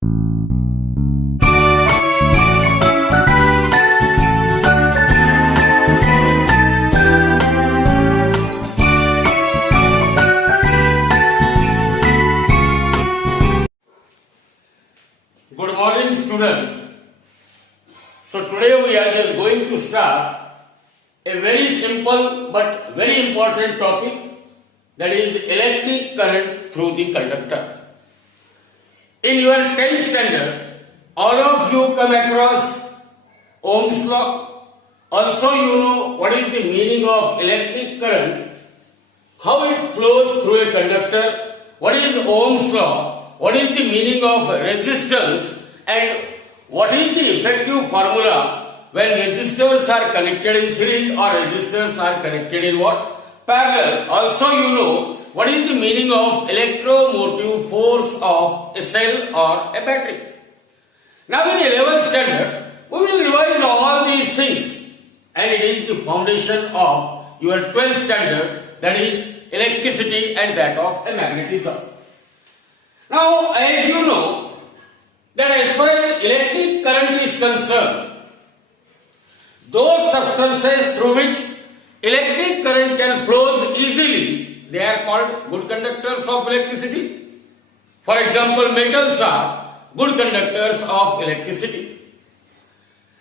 Good morning, students. So today we are just going to start a very simple but very important topic, that is electric current through the conductor. In your 10th standard, all of you come across Ohm's law. Also you know what is the meaning of electric current, how it flows through a conductor, what is Ohm's law, what is the meaning of resistance, and what is the effective formula when resistors are connected in series or resistors are connected in what? Parallel. Also you know what is the meaning of electromotive force of a cell or a battery. Now in 11th standard, we will revise all these things, and it is the foundation of your 12th standard, that is electricity and that of a magnetism. Now as you know that as far as electric current is concerned, those substances through which electric current can flow easily, they are called good conductors of electricity. For example, metals are good conductors of electricity.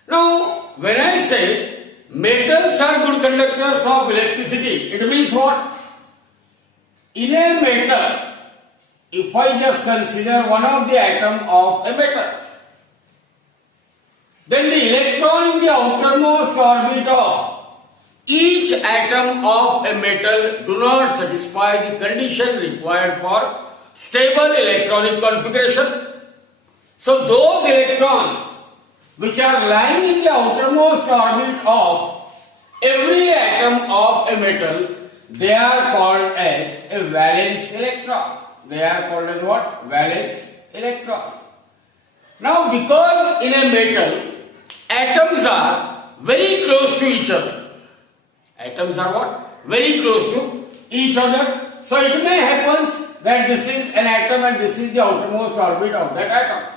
Now, when I say metals are good conductors of electricity, it means what? In a metal, if I just consider one of the atom of a metal, then the electron in the outermost orbit of each atom of a metal do not satisfy the condition required for stable electronic configuration. So those electrons which are lying in the outermost orbit of every atom of a metal, they are called as a valence electron. They are called as what? Valence electron. Now because in a metal, atoms are very close to each other. Atoms are what? Very close to each other. So it may happen that this is an atom and this is the outermost orbit of that atom.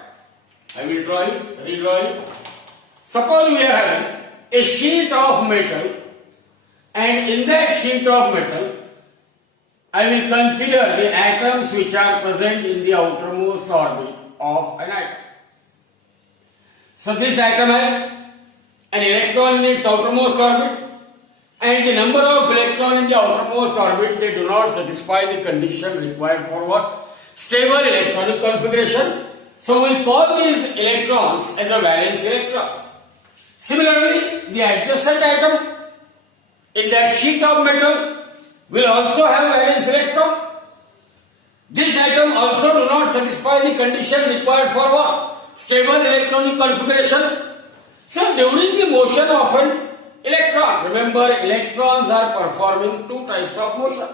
I will draw it, redraw it. Suppose we are having a sheet of metal, and in that sheet of metal, I will consider the atoms which are present in the outermost orbit of an atom. So this atom has an electron in its outermost orbit, and the number of electrons in the outermost orbit, they do not satisfy the condition required for what? Stable electronic configuration. So we will call these electrons as a valence electron. Similarly, the adjacent atom in that sheet of metal will also have valence electron. This atom also do not satisfy the condition required for what? Stable electronic configuration. So during the motion of an electron, remember electrons are performing two types of motion.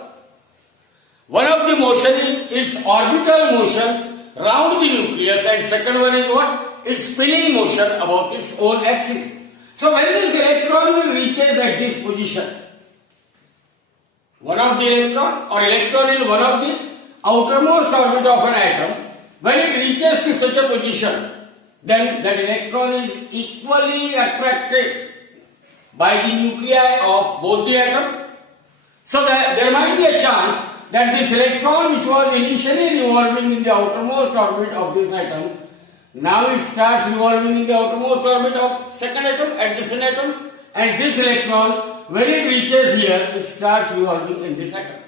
One of the motion is its orbital motion round the nucleus, and second one is what? Its spinning motion about its own axis. So when this electron will reaches at this position, one of the electron in one of the outermost orbit of an atom, when it reaches to such a position, then that electron is equally attracted by the nuclei of both the atom. So that there might be a chance that this electron which was initially revolving in the outermost orbit of this atom, now it starts revolving in the outermost orbit of second atom, adjacent atom, and this electron, when it reaches here, it starts revolving in this atom.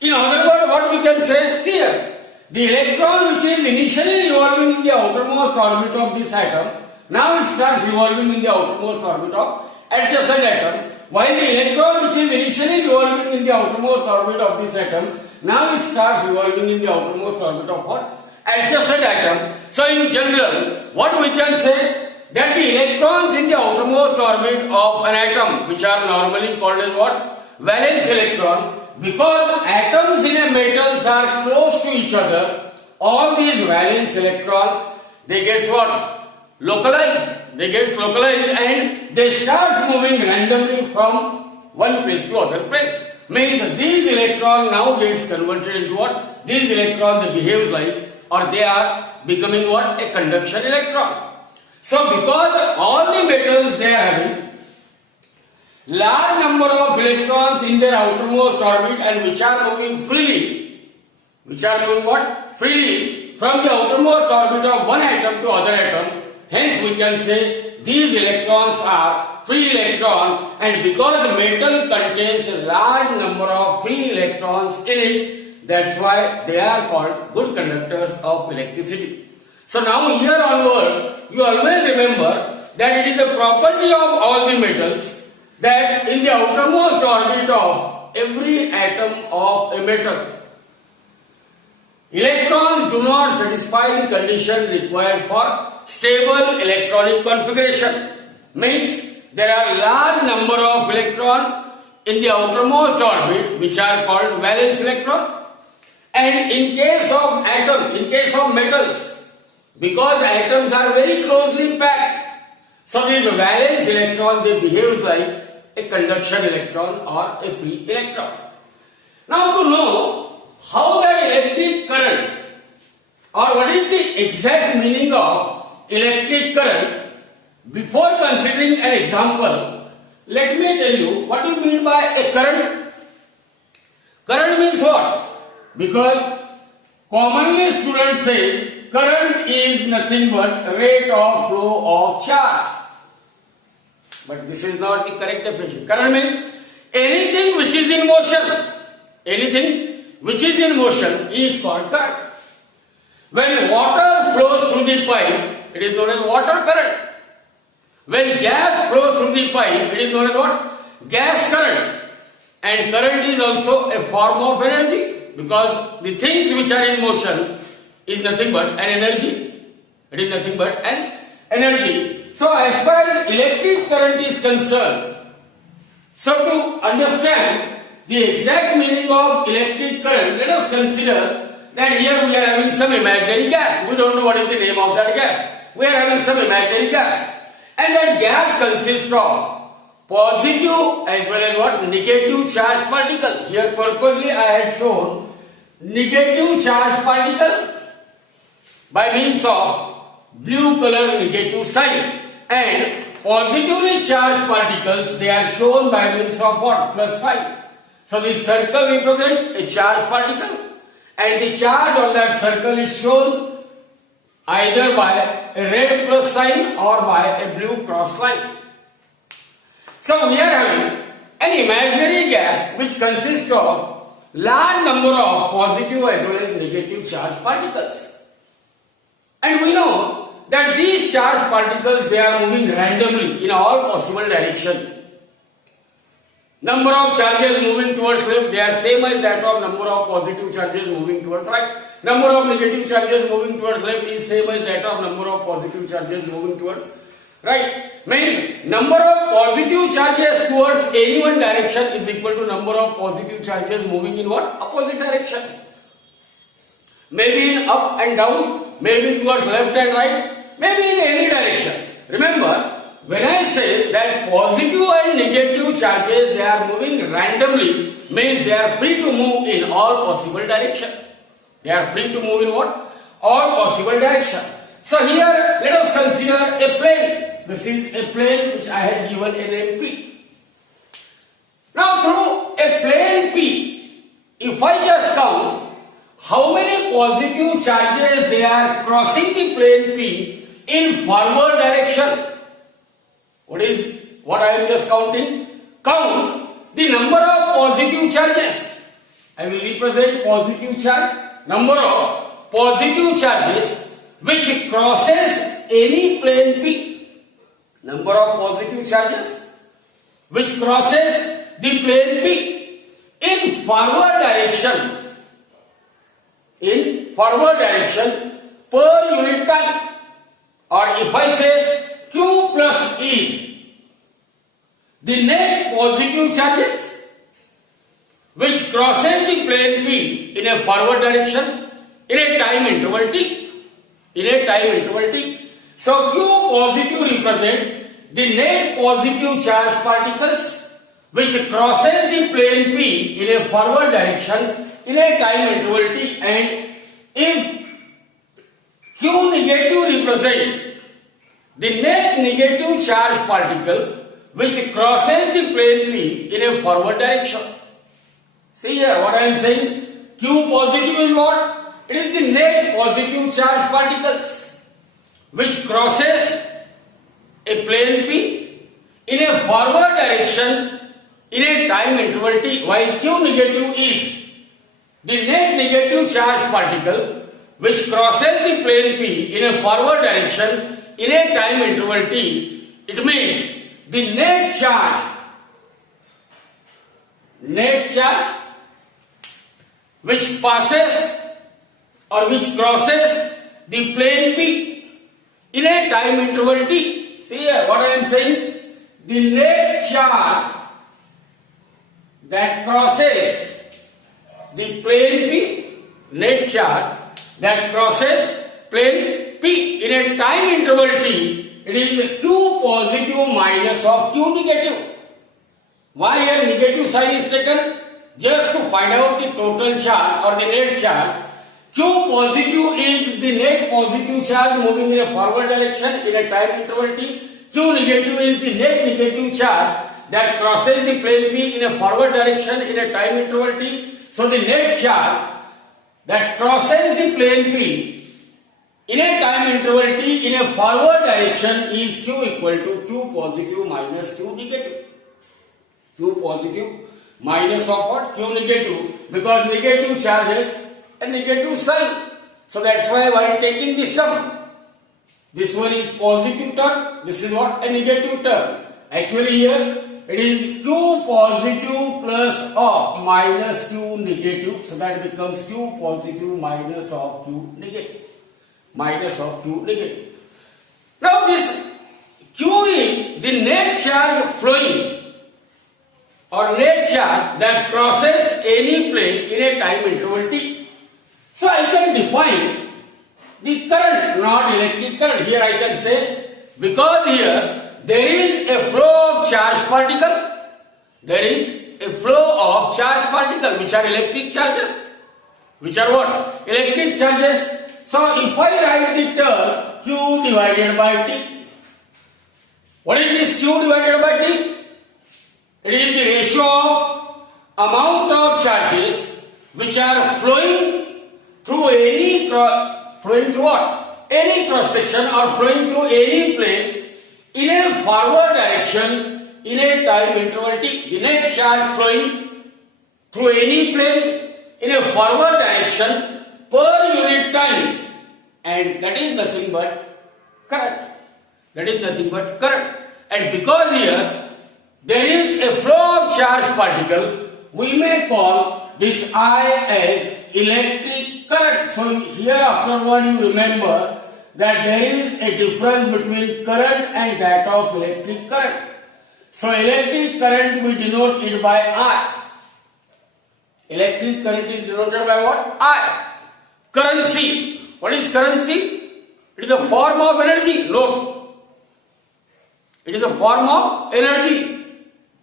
In other words, what we can say, see here, the electron which is initially revolving in the outermost orbit of this atom, now it starts revolving in the outermost orbit of adjacent atom, while the electron which is initially revolving in the outermost orbit of this atom, now it starts revolving in the outermost orbit of what? Adjacent atom. So in general, what we can say, that the electrons in the outermost orbit of an atom, which are normally called as what? Valence electron, because atoms in a metals are close to each other, all these valence electron, they get what? Localized. They get localized and they start moving randomly from one place to other place. Means these electron now gets converted into what? These electron, they behave like, or they are becoming what? A conduction electron. So because all the metals they are having large number of electrons in their outermost orbit and which are moving freely, which are moving what? Freely from the outermost orbit of one atom to other atom. Hence we can say these electrons are free electron, and because metal contains a large number of free electrons in it, that's why they are called good conductors of electricity. So now here onward, you always remember that it is a property of all the metals that in the outermost orbit of every atom of a metal, electrons do not satisfy the condition required for stable electronic configuration. Means there are large number of electrons in the outermost orbit which are called valence electron. And in case of atom, in case of metals, because atoms are very closely packed, so these valence electron they behave like a conduction electron or a free electron. Now to know how that electric current or what is the exact meaning of electric current, before considering an example, let me tell you what do you mean by a current. Current means what? Because commonly students say current is nothing but rate of flow of charge. But this is not the correct definition. Current means anything which is in motion. Anything which is in motion is called current. When water flows through the pipe, it is known as water current. When gas flows through the pipe, it is known as what? Gas current. And current is also a form of energy, because the things which are in motion is nothing but an energy. It is nothing but an energy. So as far as electric current is concerned, so to understand the exact meaning of electric current, let us consider that here we are having some imaginary gas. We don't know what is the name of that gas. We are having some imaginary gas. And that gas consists of positive as well as what? Negative charged particles. Here purposely I had shown negative charged particles by means of blue color negative sign, and positively charged particles they are shown by means of what? Plus sign. So this circle represents a charged particle, and the charge on that circle is shown either by a red plus sign or by a blue cross line. So we are having an imaginary gas which consists of large number of positive as well as negative charged particles. And we know that these charged particles they are moving randomly in all possible directions. Number of charges moving towards left, they are same as that of number of positive charges moving towards right. Number of negative charges moving towards left is same as that of number of positive charges moving towards right. Means number of positive charges towards any one direction is equal to number of positive charges moving in what? Opposite direction. Maybe in up and down, maybe towards left and right, maybe in any direction. Remember, when I say that positive and negative charges they are moving randomly, means they are free to move in all possible directions. They are free to move in what? All possible directions. So here let us consider a plane. This is a plane which I had given a name P. Now through a plane P, if I just count how many positive charges they are crossing the plane P in forward direction, what I am just counting? Count the number of positive charges. I will represent positive charge. Number of positive charges which crosses any plane P. Number of positive charges which crosses the plane P in forward direction. In forward direction per unit time. Or if I say Q plus is the net positive charges which crosses the plane P in a forward direction in a time interval T. In a time interval T. So Q positive represent the net positive charge particles which crosses the plane P in a forward direction in a time interval T, and if Q Q negative represents the net negative charge particle which crosses the plane P in a forward direction. See here what I am saying. Q positive is what? It is the net positive charge particles which crosses a plane P in a forward direction in a time interval t, while Q negative is the net negative charge particle which crosses the plane P in a forward direction in a time interval t. It means the net charge which passes or which crosses the plane P in a time interval t. See here what I am saying. The net charge that crosses the plane P, net charge that crosses plane P in a time interval t, it is Q positive minus of Q negative. Why here negative sign is taken? Just to find out the total charge or the net charge. Q positive is the net positive charge moving in a forward direction in a time interval t. Q negative is the net negative charge that crosses the plane P in a forward direction in a time interval t. So the net charge that crosses the plane P in a time interval t in a forward direction is Q equal to Q positive minus Q negative. Q positive minus of what? Q negative, because negative charge has a negative sign. So that's why while taking the sum, this one is positive term, this is what? A negative term. Actually here it is Q positive plus of minus Q negative, so that becomes Q positive minus of Q negative. Minus of Q negative. Now this Q is the net charge flowing or net charge that crosses any plane in a time interval t. So I can define the current, not electric current. Here I can say, because here there is a flow of charge particle. There is a flow of charge particle, which are electric charges. Which are what? Electric charges. So if I write the term Q divided by T, what is this Q divided by T? It is the ratio of amount of charges which are flowing through any any cross section or flowing through any plane in a forward direction in a time interval t. The net charge flowing through any plane in a forward direction per unit time, and that is nothing but current. That is nothing but current. And because here there is a flow of charge particle, we may call this I as electric current. So here afterward you remember that there is a difference between current and that of electric current. So electric current we denote it by I. Electric current is denoted by what? I. Currency. What is currency? It is a form of energy. Note. It is a form of energy.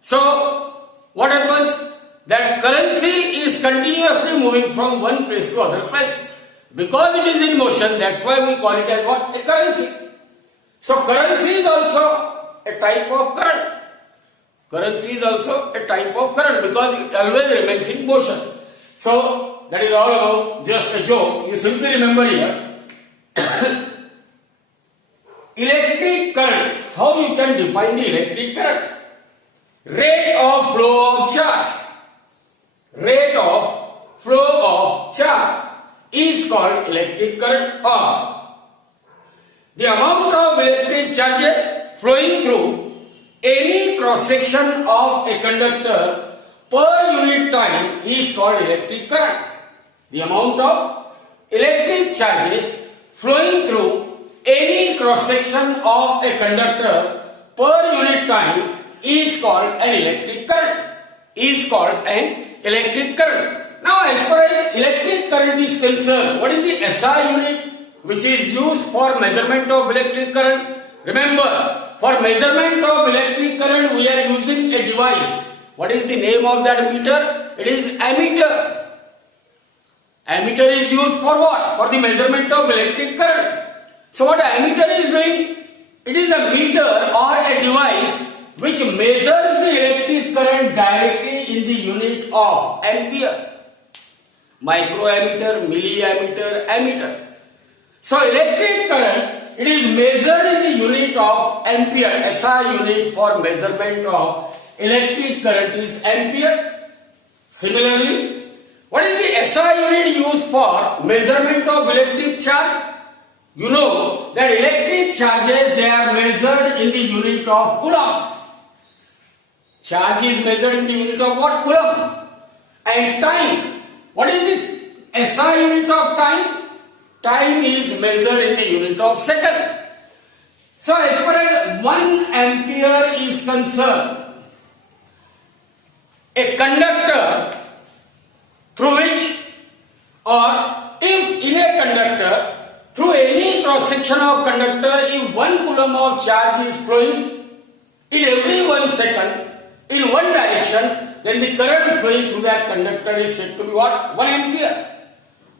So what happens? That currency is continuously moving from one place to other place. Because it is in motion, that's why we call it as what? A currency. So currency is also a type of current. Currency is also a type of current because it always remains in motion. So that is all about just a joke. You simply remember here. Electric current. How you can define the electric current? Rate of flow of charge. Rate of flow of charge is called electric current, or the amount of electric charges flowing through any cross section of a conductor per unit time is called electric current. The amount of electric charges flowing through any cross section of a conductor per unit time is called an electric current. Is called an electric current. Now as far as electric current is concerned, what is the SI unit which is used for measurement of electric current? Remember, for measurement of electric current we are using a device. What is the name of that meter? It is ammeter. Ammeter is used for what? For the measurement of electric current. So what the ammeter is doing? It is a meter or a device which measures the electric current directly in the unit of ampere. Microammeter, milliammeter, ammeter. So electric current, it is measured in the unit of ampere. SI unit for measurement of electric current is ampere. Similarly, what is the SI unit used for measurement of electric charge? You know that electric charges, they are measured in the unit of coulomb. Charge is measured in the unit of what? Coulomb. And time. What is the SI unit of time? Time is measured in the unit of second. So as far as 1 ampere is concerned, a conductor through which, or if in a conductor, through any cross section of conductor, if 1 coulomb of charge is flowing in every 1 second in one direction, then the current flowing through that conductor is said to be what? 1 ampere.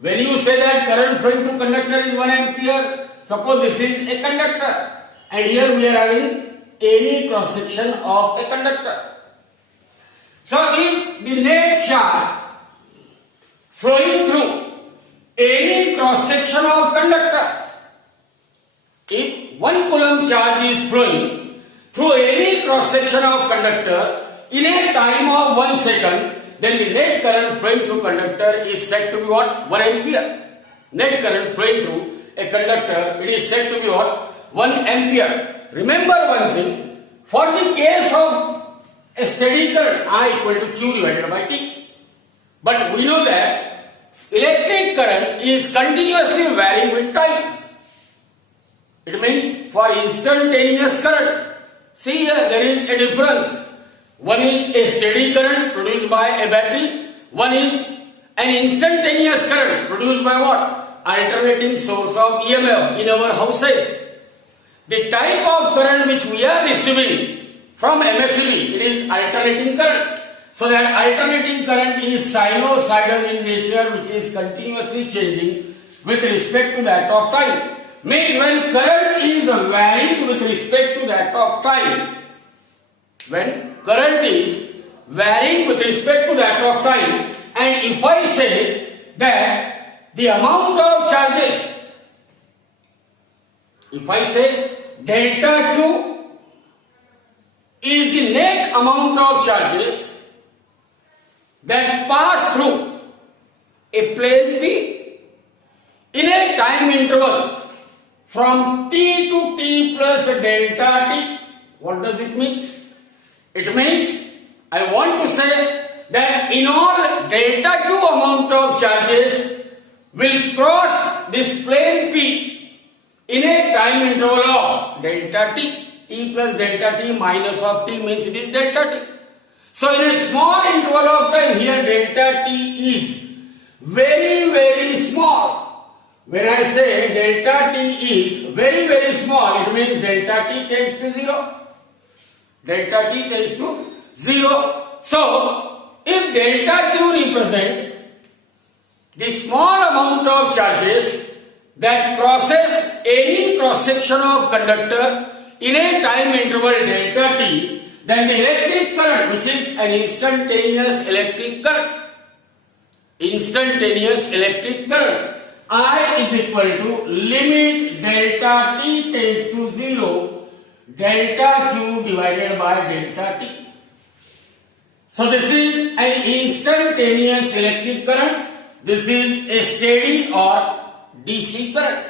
When you say that current flowing through conductor is 1 ampere, suppose this is a conductor and here we are having any cross section of a conductor. So if the net charge flowing through any cross section of conductor, if 1 coulomb charge is flowing through any cross section of conductor in a time of 1 second, then the net current flowing through conductor is said to be what? 1 ampere. Net current flowing through a conductor, it is said to be what? 1 ampere. Remember one thing, for the case of a steady current, I equal to Q divided by T. But we know that electric current is continuously varying with time. It means for instantaneous current, see here there is a difference. One is a steady current produced by a battery, one is an instantaneous current produced by what? Alternating source of EMF in our houses. The type of current which we are receiving from MSCB, it is alternating current. So that alternating current is sinusoidal in nature, which is continuously changing with respect to that of time. Means when current is varying with respect to that of time, when current is varying with respect to that of time, and if I say that the amount of charges, if I say delta Q is the net amount of charges that pass through a plane P in a time interval from T to T plus delta T. What does it mean? It means I want to say that in all delta Q amount of charges will cross this plane P in a time interval of delta T. T plus delta T minus of T means it is delta T. So in a small interval of time, here delta T is very, very small. When I say delta T is very, very small, it means delta T tends to 0. Delta T tends to 0. So if delta Q represent the small amount of charges that crosses any cross section of conductor in a time interval delta T, then the electric current, which is an instantaneous electric current, I is equal to limit delta T tends to 0, delta Q divided by delta T. So this is an instantaneous electric current, this is a steady or DC current.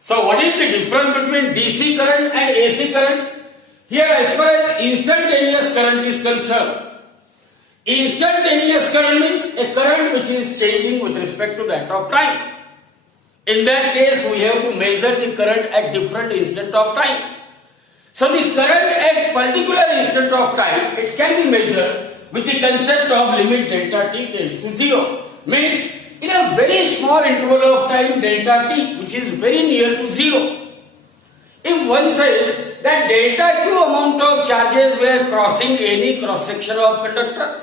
So what is the difference between DC current and AC current? Here, as far as instantaneous current is concerned, instantaneous current means a current which is changing with respect to that of time. In that case, we have to measure the current at different instant of time. So the current at particular instant of time, it can be measured with the concept of limit delta T tends to 0. Means in a very small interval of time delta T, which is very near to 0. If one says that delta Q amount of charges were crossing any cross section of conductor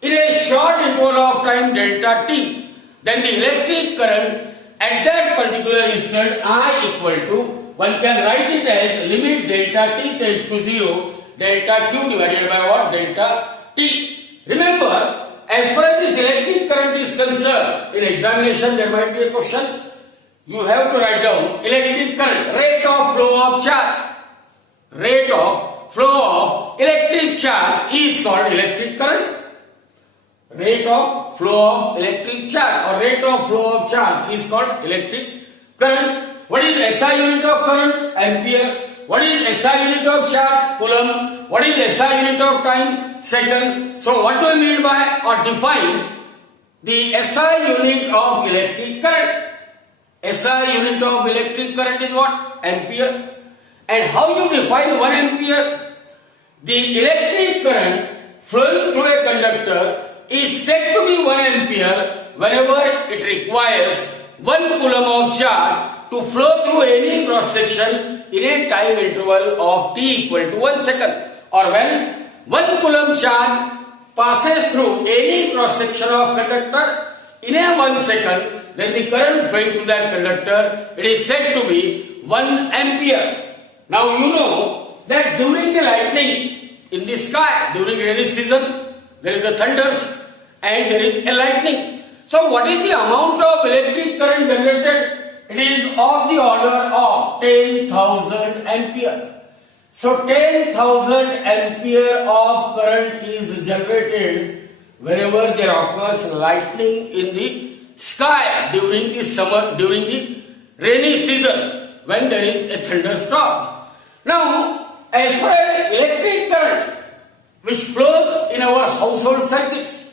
in a short interval of time delta T, then the electric current At that particular instant, I equal to, one can write it as limit delta t tends to 0, delta q divided by what? Delta t. Remember, as far as this electric current is concerned, in examination there might be a question. You have to write down electric current, rate of flow of charge. Rate of flow of electric charge is called electric current. Rate of flow of electric charge or rate of flow of charge is called electric current. What is SI unit of current? Ampere. What is SI unit of charge? Coulomb. What is SI unit of time? Second. So what do we mean by or define the SI unit of electric current? SI unit of electric current is what? Ampere. And how you define 1 ampere? The electric current flowing through a conductor is said to be 1 ampere whenever it requires 1 coulomb of charge to flow through any cross section in a time interval of t equal to 1 second, or when 1 coulomb charge passes through any cross section of conductor in a 1 second, then the current flowing through that conductor, it is said to be 1 ampere. Now you know that during the lightning in the sky, during rainy season, there is a thunders and there is a lightning. So what is the amount of electric current generated? It is of the order of 10,000 ampere. So 10,000 ampere of current is generated whenever there occurs lightning in the sky during the summer, during the rainy season when there is a thunderstorm. Now, as far as electric current which flows in our household circuits,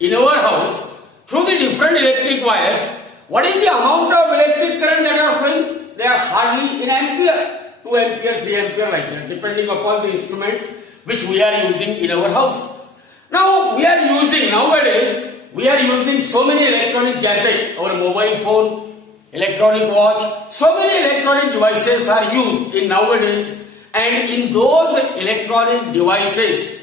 in our house, through the different electric wires, what is the amount of electric current that are flowing? They are hardly in ampere, 2 ampere, 3 ampere like that, depending upon the instruments which we are using in our house. Now, nowadays, we are using so many electronic gadgets, our mobile phone, electronic watch, so many electronic devices are used in nowadays, and in those electronic devices,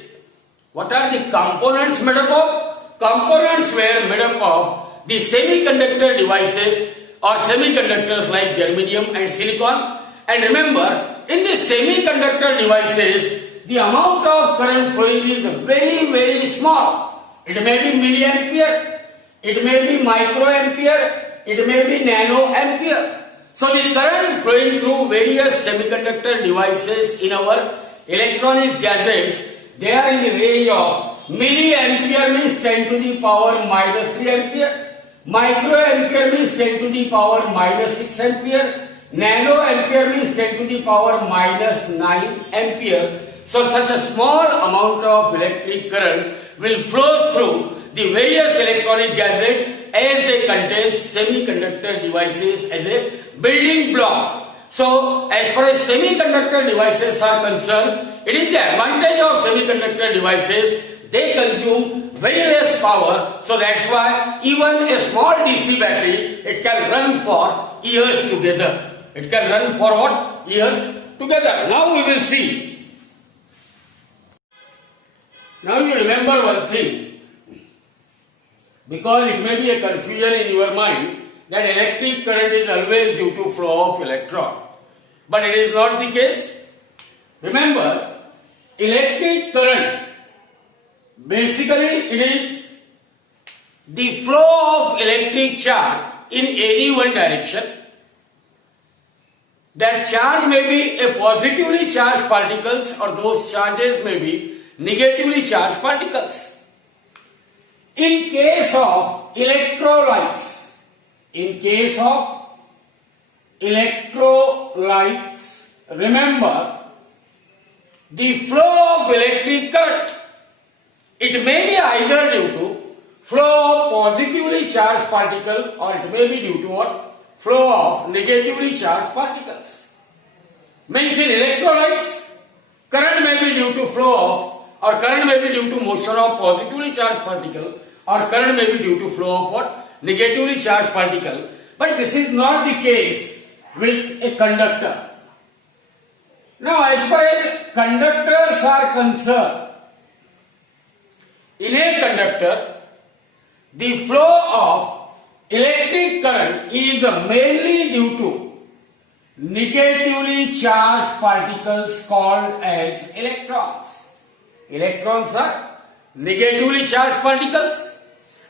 what are the components made up of? Components were made up of the semiconductor devices or semiconductors like germanium and silicon. And remember, in the semiconductor devices, the amount of current flowing is very, very small. It may be milliampere, it may be microampere, it may be nanoampere. So the current flowing through various semiconductor devices in our electronic gadgets, they are in the range of milliampere means 10 to the power minus 3 ampere, microampere means 10 to the power minus 6 ampere, nanoampere means 10 to the power minus 9 ampere. So such a small amount of electric current will flow through the various electronic gadgets as they contain semiconductor devices as a building block. So as far as semiconductor devices are concerned, it is the advantage of semiconductor devices, they consume very less power, so that's why even a small DC battery, it can run for years together. It can run for what? Years together. Now we will see. Now you remember one thing, because it may be a confusion in your mind that electric current is always due to flow of electron. But it is not the case. Remember, electric current, basically it is the flow of electric charge in any one direction. That charge may be a positively charged particles, or those charges may be negatively charged particles. In case of electrolytes, remember the flow of electric current, it may be either due to flow of positively charged particle, or it may be due to what? Flow of negatively charged particles. Means in electrolytes, current may be due to flow of, or current may be due to motion of positively charged particle, or current may be due to flow of what? Negatively charged particle. But this is not the case with a conductor. Now, as far as conductors are concerned, in a conductor, the flow of electric current current is mainly due to negatively charged particles called as electrons. Electrons are negatively charged particles,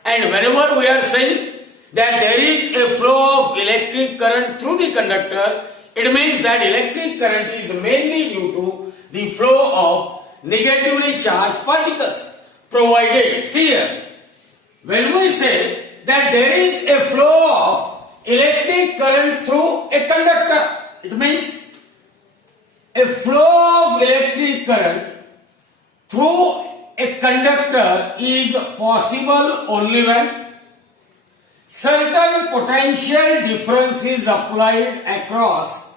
and whenever we are saying that there is a flow of electric current through the conductor, it means that electric current is mainly due to the flow of negatively charged particles. Provided, see here, when we say that there is a flow of electric current through a conductor, it means a flow of electric current through a conductor is possible only when certain potential difference is applied across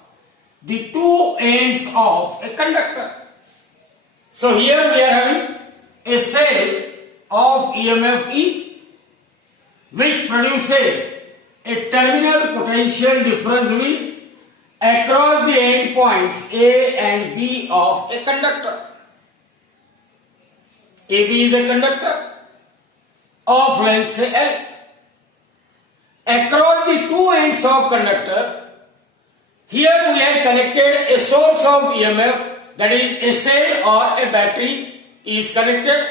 the two ends of a conductor. So here we are having a cell of EMF E, which produces a terminal potential difference V across the end points A and B of a conductor. AB is a conductor of length say L. Across the two ends of conductor, here we have connected a source of EMF, that is a cell or a battery is connected.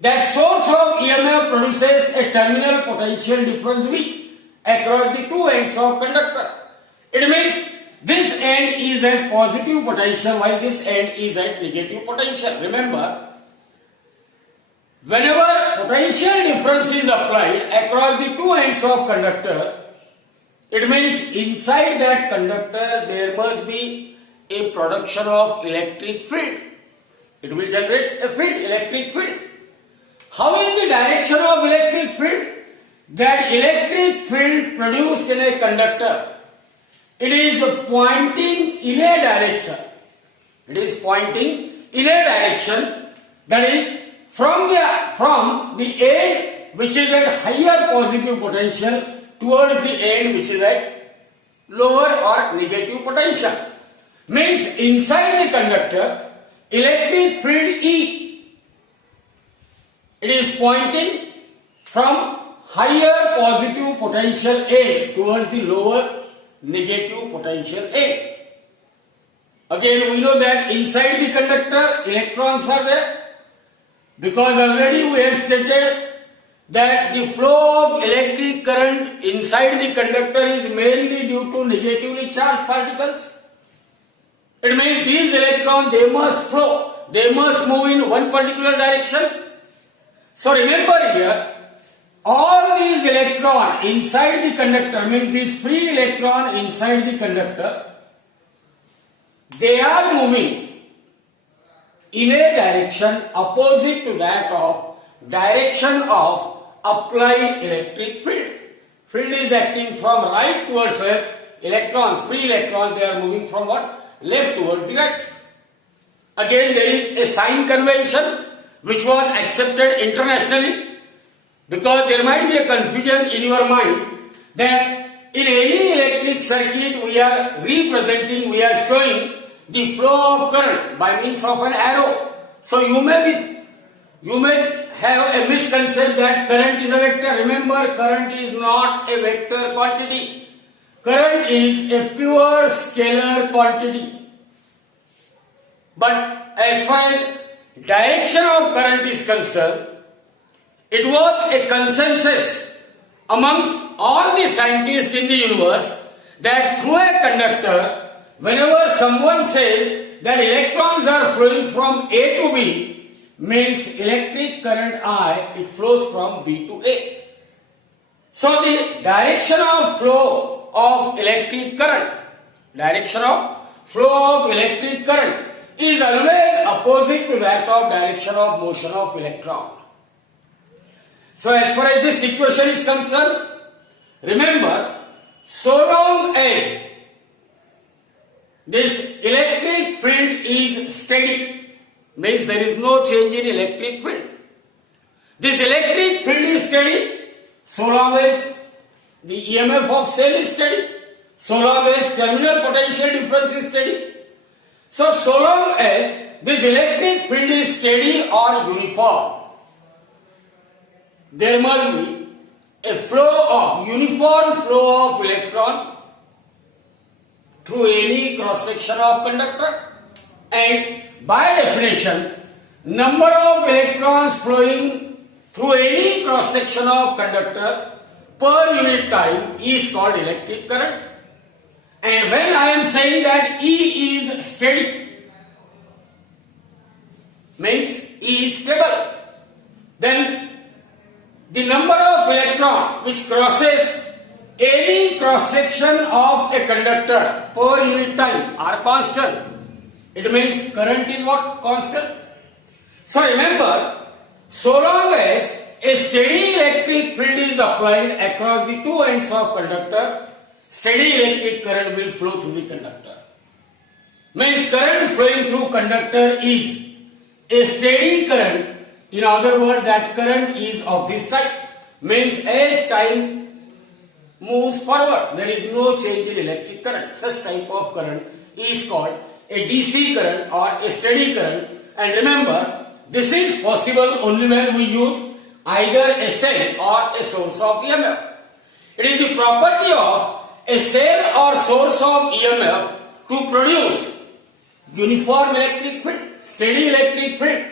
That source of EMF produces a terminal potential difference V across the two ends of conductor. It means this end is at positive potential while this end is at negative potential. Remember, whenever potential difference is applied across the two ends of conductor, it means inside that conductor there must be a production of electric field. It will generate a field, electric field. How is the direction of electric field? That electric field produced in a conductor, it is pointing in a direction. It is pointing in a direction, that is from the end which is at higher positive potential towards the end which is at lower or negative potential. Means inside the conductor, electric field E, it is pointing from higher positive potential A towards the lower negative potential A. Again, we know that inside the conductor electrons are there, because already we have stated that the flow of electric current inside the conductor is mainly due to negatively charged particles. It means these electrons, they must flow, they must move in one particular direction. So remember here, all these electrons inside the conductor, means this free electron inside the conductor, they are moving in a direction opposite to that of direction of applied electric field. Field is acting from right towards left. Electrons, free electrons, they are moving from what? Left towards the right. Again, there is a sign convention which was accepted internationally, because there might be a confusion in your mind that in any electric circuit we are representing, we are showing the flow of current by means of an arrow. So you may have a misconception that current is a vector. Remember, current is not a vector quantity. Current is a pure scalar quantity. But as far as direction of current is concerned, it was a consensus amongst all the scientists in the universe that through a conductor, whenever someone says that electrons are flowing from A to B, means electric current I, it flows from B to A. So the direction of flow of electric current, direction of flow of electric current is always opposite to that of direction of motion of electron. So as far as this situation is concerned, remember, so long as this electric field is steady, means there is no change in electric field. This electric field is steady so long as the EMF of cell is steady, so long as terminal potential difference is steady. So long as this electric field is steady or uniform, there must be a flow of uniform flow of electron through any cross section of conductor, and by definition, number of electrons flowing through any cross section of conductor per unit time is called electric current. And when I am saying that E is steady, means E is stable, then the number of electron which crosses any cross section of a conductor per unit time are constant. It means current is what? Constant. So remember, so long as a steady electric field is applied across the two ends of conductor, steady electric current will flow through the conductor. Means current flowing through conductor is a steady current. In other words, that current is of this type. Means as time moves forward, there is no change in electric current. Such type of current is called a DC current or a steady current. And remember, this is possible only when we use either a cell or a source of EMF. It is the property of a cell or source of EMF to produce uniform electric field, steady electric field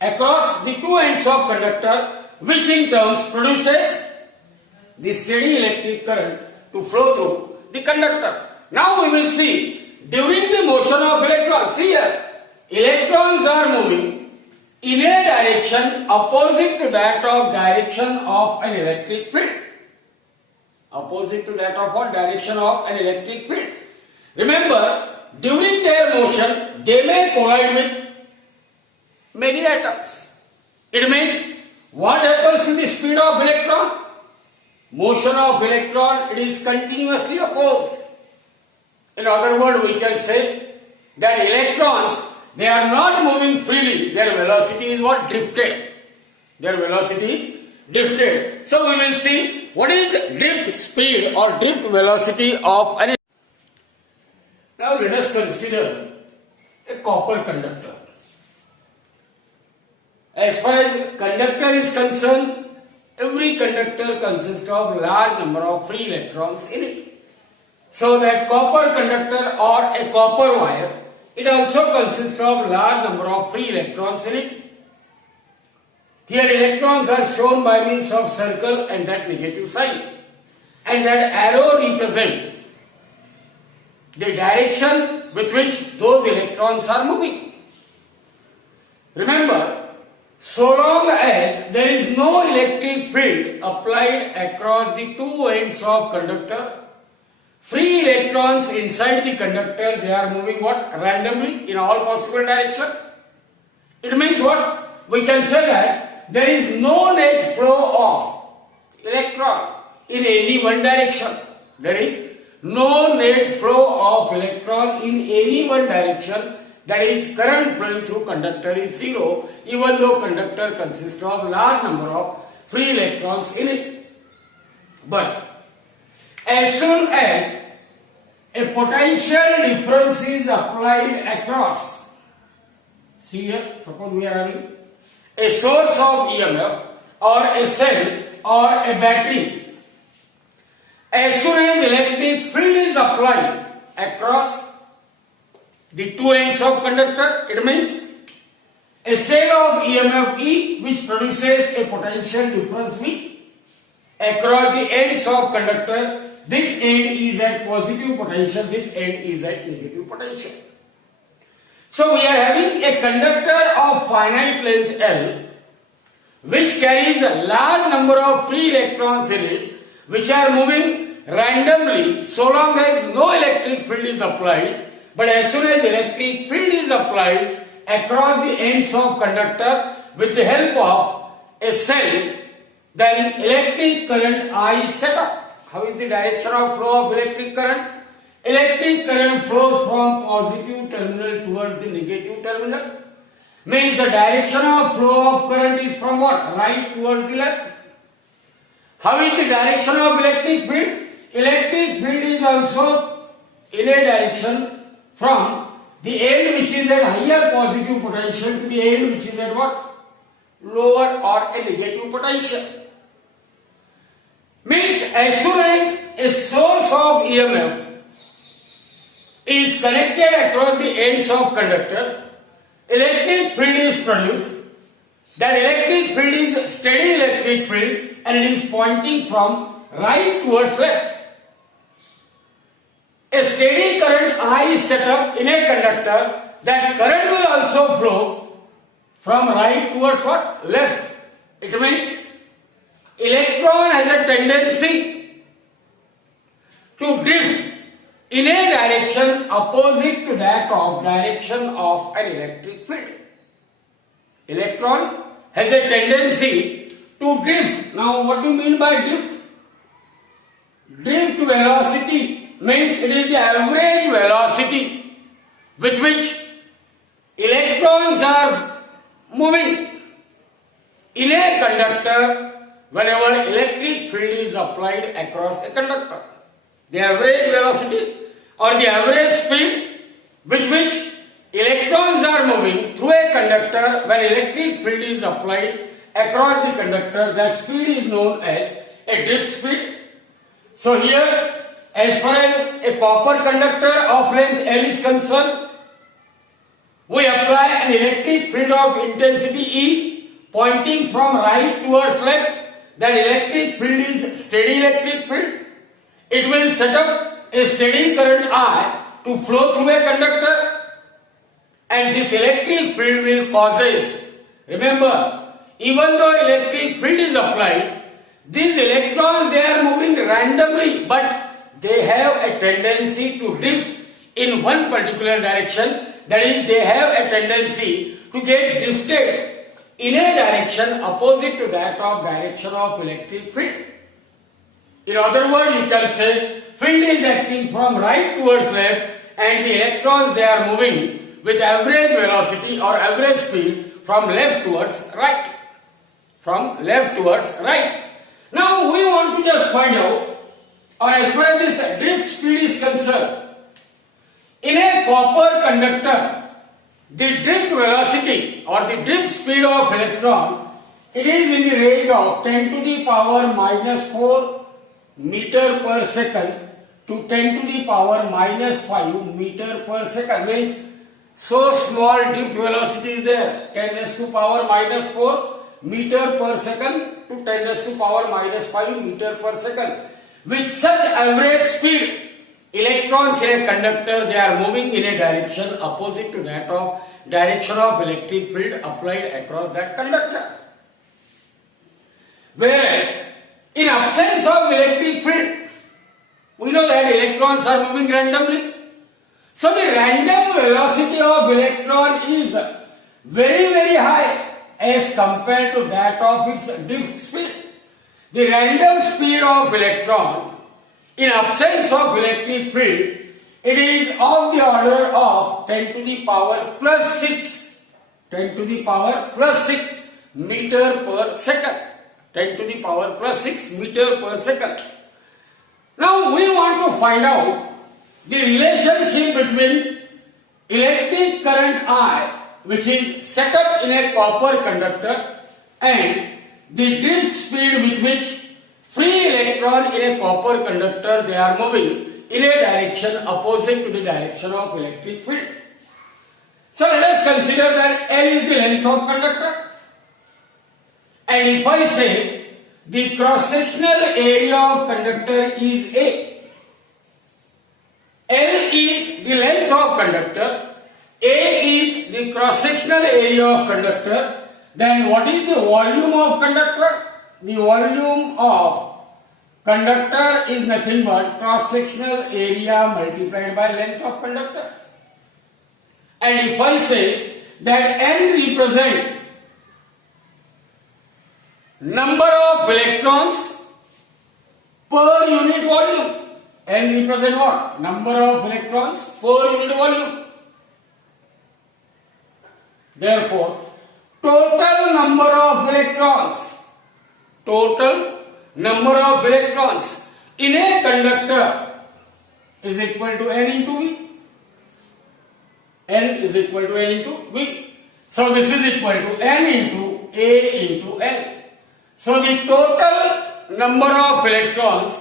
across the two ends of conductor, which in turn produces the steady electric current to flow through the conductor. Now we will see during the motion of electrons. See here, electrons are moving in a direction opposite to that of direction of an electric field. Opposite to that of what? Direction of an electric field. Remember, during their motion, they may collide with many atoms. It means, what happens to the speed of electron? Motion of electron, it is continuously opposed. In other words, we can say that electrons, they are not moving freely. Their velocity is what? Drifted. Their velocity is drifted. So we will see what is drift speed or drift velocity of an. Now let us consider a copper conductor. As far as conductor is concerned, every conductor consists of large number of free electrons in it. So that copper conductor or a copper wire, it also consists of large number of free electrons in it. Here electrons are shown by means of circle and that negative sign. And that arrow represents the direction with which those electrons are moving. Remember, so long as there is no electric field applied across the two ends of conductor, free electrons inside the conductor, they are moving what? Randomly in all possible direction. It means what? We can say that there is no net flow of electron in any one direction. There is no net flow of electron in any one direction. That is, current flowing through conductor is zero, even though conductor consists of large number of free electrons in it. But as soon as a potential difference is applied across, see here, suppose we are having a source of EMF or a cell or a battery. As soon as electric field is applied across the two ends of conductor, it means a cell of EMF E which produces a potential difference V across the ends of conductor. This end is at positive potential, this end is at negative potential. So we are having a conductor of finite length L which carries a large number of free electrons in it which are moving randomly so long as no electric field is applied. But as soon as electric field is applied across the ends of conductor with the help of a cell, then electric current I is set up. How is the direction of flow of electric current? Electric current flows from positive terminal towards the negative terminal. Means the direction of flow of current is from what? Right towards the left. How is the direction of electric field? Electric field is also in a direction from the end which is at higher positive potential to the end which is at what? Lower or a negative potential. Means as soon as a source of EMF is connected across the ends of conductor, electric field is produced. That electric field is steady electric field and it is pointing from right towards left. A steady current I is set up in a conductor. That current will also flow from right towards what? Left. It means electron has a tendency to drift in a direction opposite to that of direction of an electric field. Electron has a tendency to drift. Now what do you mean by drift? Drift velocity means it is the average velocity with which electrons are moving in a conductor whenever electric field is applied across a conductor. The average velocity or the average speed with which electrons are moving through a conductor when electric field is applied across the conductor, that speed is known as a drift speed. So here, as far as a copper conductor of length L is concerned, we apply an electric field of intensity E pointing from right towards left. That electric field is steady electric field. It will set up a steady current I to flow through a conductor, and this electric field will causes, remember, even though electric field is applied, these electrons, they are moving randomly, but they have a tendency to drift in one particular direction. That is, they have a tendency to get drifted in a direction opposite to that of direction of electric field. In other words, you can say field is acting from right towards left and the electrons, they are moving with average velocity or average speed from left towards right. From left towards right. Now we want to just find out, or as far as this drift speed is concerned, in a copper conductor, the drift velocity or the drift speed of electron, it is in the range of 10 to the power minus 4 meter per second to 10 to the power minus 5 meter per second. Means so small drift velocity is there, 10 raised to power minus 4 meter per second to 10 raised to power minus 5 meter per second. With such average speed, electrons in a conductor, they are moving in a direction opposite to that of direction of electric field applied across that conductor. Whereas in absence of electric field, we know that electrons are moving randomly. So the random velocity of electron is very high as compared to that of its drift speed. The random speed of electron in absence of electric field, it is of the order of 10 to the power plus 6, 10 to the power plus 6 meter per second, 10 to the power plus 6 meter per second. Now we want to find out the relationship between electric current I, which is set up in a copper conductor, and the drift speed with which free electron in a copper conductor, they are moving in a direction opposite to the direction of electric field. So let us consider that L is the length of conductor, and if I say the cross-sectional area of conductor is A, L is the length of conductor, A is the cross-sectional area of conductor, then what is the volume of conductor? The volume of conductor is nothing but cross-sectional area multiplied by length of conductor. And if I say that N represent number of electrons per unit volume, N represent what? Number of electrons per unit volume. Therefore, total number of electrons in a conductor is equal to N into V. N is equal to N into V. So this is equal to N into A into L. So the total number of electrons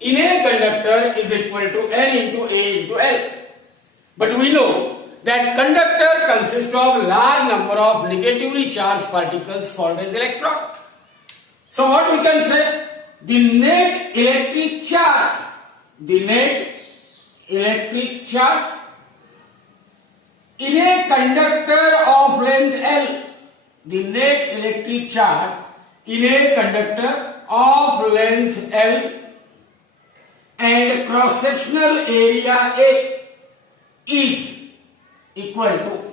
in a conductor is equal to N into A into L. But we know that conductor consists of large number of negatively charged particles called as electron. So what we can say? The net electric charge, in a conductor of length L, the net electric charge in a conductor of length L and cross-sectional area A is equal to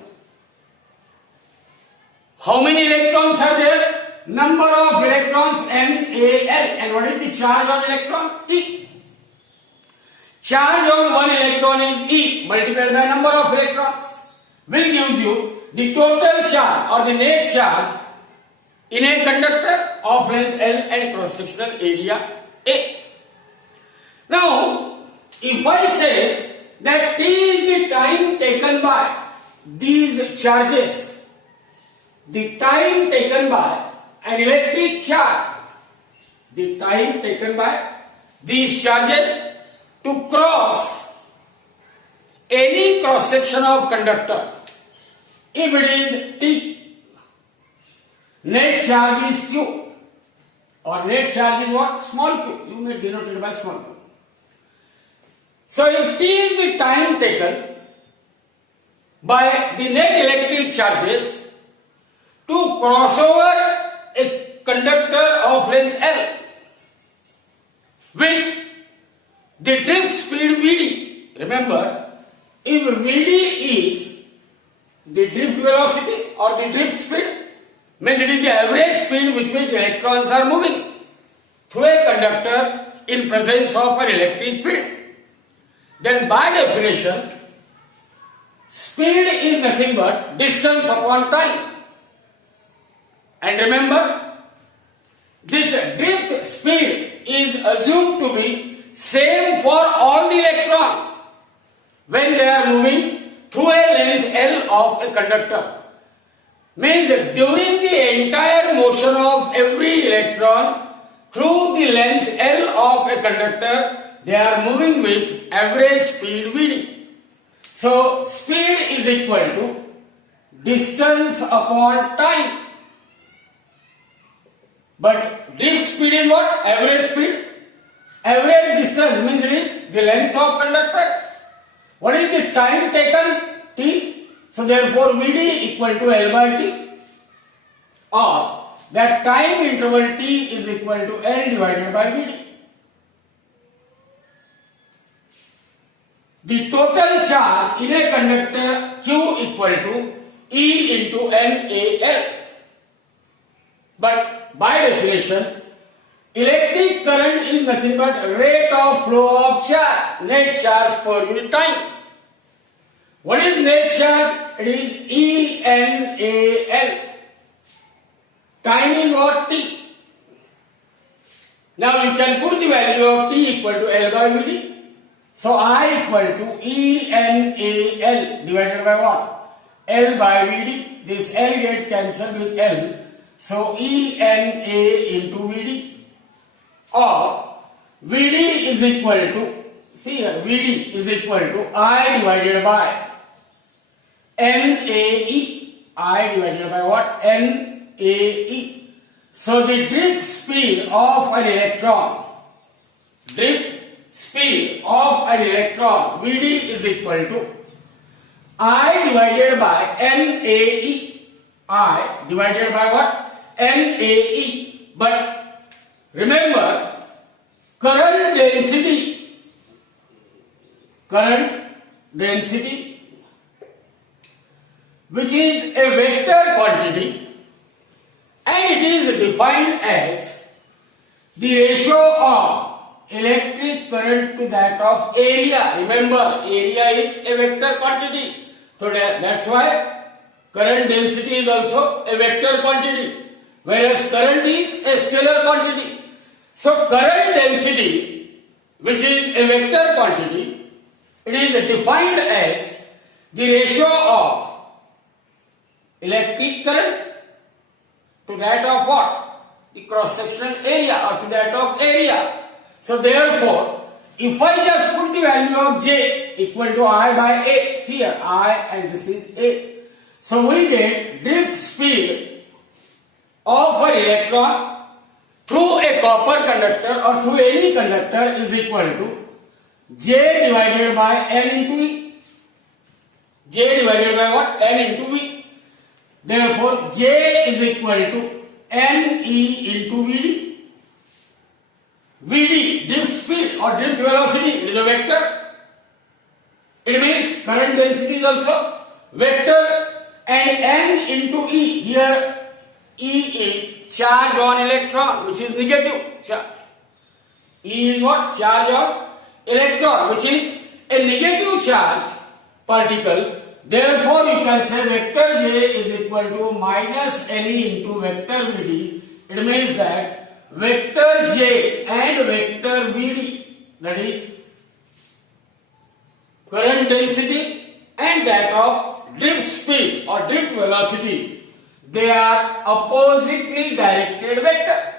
how many electrons are there? Number of electrons NaL. And what is the charge on electron? E. Charge on one electron is E multiplied by number of electrons, will gives you the total charge or the net charge in a conductor of length L and cross-sectional area A. Now, if I say that T is the time taken by these charges, the time taken by an electric charge, the time taken by these charges to cross any cross section of conductor, if it is T, net charge is Q, or net charge is what? Small q. You may denote it by small q. So if T is the time taken by the net electric charges to cross over a conductor of length L with the drift speed Vd. Remember, if Vd is the drift velocity or the drift speed, means it is the average speed with which electrons are moving through a conductor in presence of an electric field, then by definition, speed is nothing but distance upon time. And remember, this drift speed is assumed to be same for all the electrons when they are moving through a length L of a conductor. Means during the entire motion of every electron through the length L of a conductor, they are moving with average speed Vd. So speed is equal to distance upon time. But drift speed is what? Average speed. Average distance means it is the length of conductor. What is the time taken? T. So therefore Vd equal to L by T. Or that time interval T is equal to L divided by Vd. The total charge in a conductor Q equal to E into NaL. But by definition, electric current is nothing but rate of flow of charge, net charge per unit time. What is net charge? It is ENAL. Time is what? T. Now you can put the value of T equal to L by Vd. So I equal to ENAL divided by what? L by Vd. This L get cancelled with L. So ENA into Vd. Or Vd is equal to, see here, Vd is equal to I divided by NaE. I divided by what? NaE. So the drift speed of an electron, Vd is equal to I divided by NaE. I divided by what? NaE. But remember, current density, which is a vector quantity, and it is defined as the ratio of electric current to that of area. Remember, area is a vector quantity. So that's why current density is also a vector quantity, whereas current is a scalar quantity. So current density, which is a vector quantity, it is defined as the ratio of electric current to that of what? the cross-sectional area or to that of area. So therefore, if I just put the value of J equal to I by A, see here, I and this is A. So we get drift speed of an electron through a copper conductor or through any conductor is equal to J divided by N into V. J divided by what? N into V. Therefore, J is equal to NE into VD. VD, drift speed or drift velocity, it is a vector. It means current density is also vector, and N into E, here E is charge on electron, which is negative charge. E is what? Charge on electron, which is a negative charge particle. Therefore, you can say vector J is equal to minus NE into vector VD. It means that vector J and vector VD, that is current density and that of drift speed or drift velocity, they are oppositely directed vector.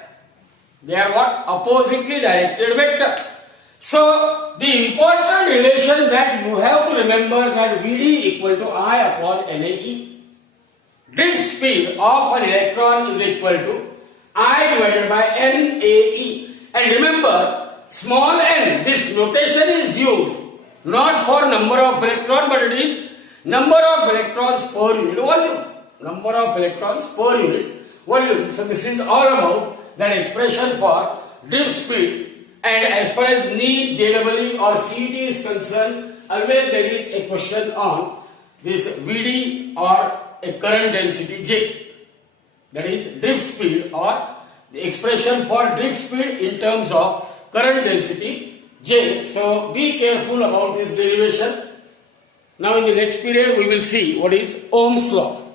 They are what? Oppositely directed vector. So, the important relation that you have to remember that VD equal to I upon NAE. Drift speed of an electron is equal to I divided by NAE. And remember, small n, this notation is used not for number of electrons, but it is number of electrons per unit volume. Number of electrons per unit volume. So this is all about that expression for drift speed. And as far as NEET, JEE or CET is concerned, always there is a question on this VD or a current density J. That is drift speed or the expression for drift speed in terms of current density J. So be careful about this derivation. Now in the next period we will see what is Ohm's law.